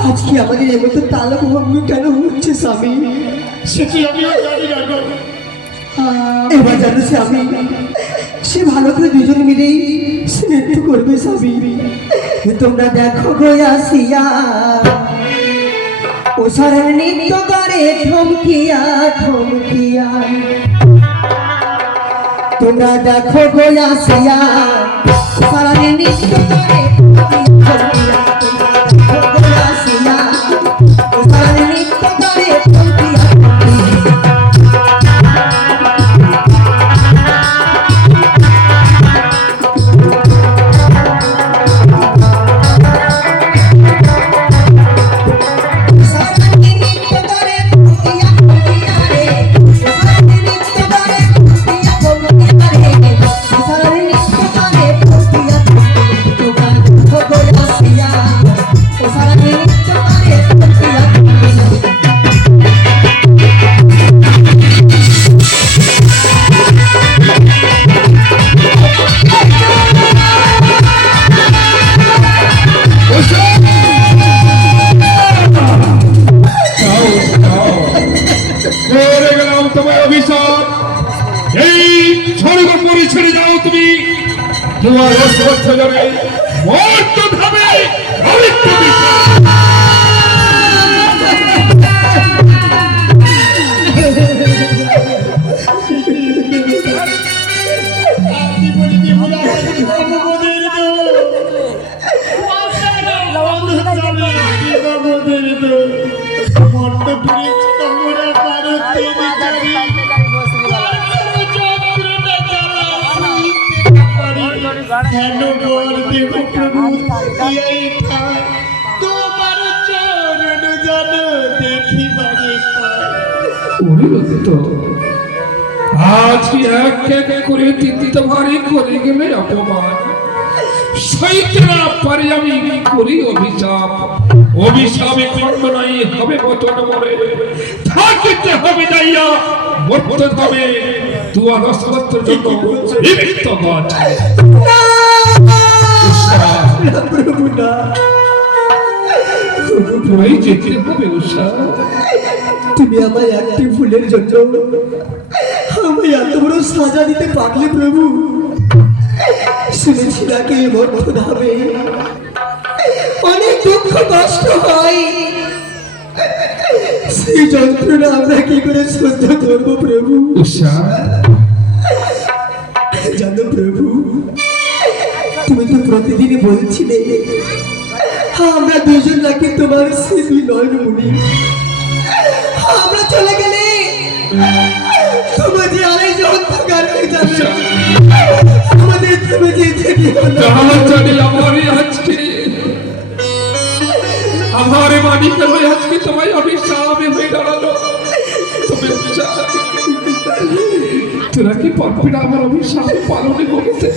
আজকে আমাদের এমতো তালক ভঙ্গ কেন হচ্ছে স্বামী? সেটি আমিও জানি না গো। এবার জানো স্বামী, সে ভালো করে দুজন মিলেই সে নৃত্য করবে স্বামী। তোমরা দেখো গো আসিয়া ও সারা নৃত্য করে ঠমকিয়া ঠমকিয়া। তোমরা দেখো গো আসিয়া সারা নৃত্য করে ঠমকিয়া ঠমকিয়া। তোমরা দেখো গো আসিয়া ও সারা নৃত্য করে ঠমকিয়া ঠমকিয়া। তোমার অস্বস্থ জনে মর্ত ধামে পবিত্র আজ এক এক করে তিনটি ভারী করে গেলে অপমান সইতে না পারি আমি করি অভিশাপ। অভিশাপে খণ্ড নাই হবে বচন মরে থাকিতে হবে যাইয়া মরতে হবে তোমার অস্বত্র জন্য নিমিত্ত গাছ। প্রভু না, পুরাই যেতে হবে উষা। তুমি আমার একটি ফুলের জন্য আমি এত বড় সাজা দিতে পারলে প্রভু? শুনেছি নাকি মর্ত ধামে অনেক দুঃখ কষ্ট হয়, সেই যন্ত্রণা আমরা কি করে সহ্য করবো প্রভু? উষা জানো প্রভু, তুমি তো প্রতিদিনই বলছিলে আমরা দুজন নাকি তোমার স্মৃতি নয়ন মুনি, আমরা চলে গেলে তোমার যে আড়াই অন্ধকার হয়ে যাবে, আমাদের তুমি যে আমার মানিক হয়ে আজকে তোমায় অভিশাপে হয়ে দাঁড়ালো। তোরা কি পারবি না আমার অভিশাপ পালনে করতে?